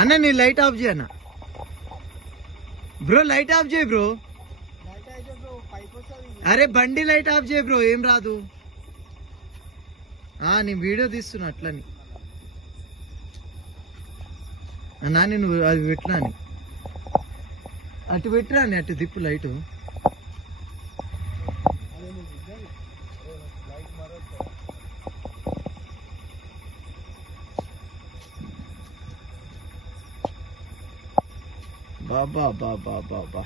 అన్న నీ light off చేయన్న బ్రో, లైట్ ఆఫ్ చేయి బ్రో. అరే బండి లైట్ ఆఫ్ చేయి బ్రో, ఏం రాదు. నీ వీడియో తీస్తున్నా అట్లని నాని, నువ్వు అది పెట్టినా అని అటు పెట్టిరా అని, అటు దిప్పు లైటు. బాబా బాబా బాబా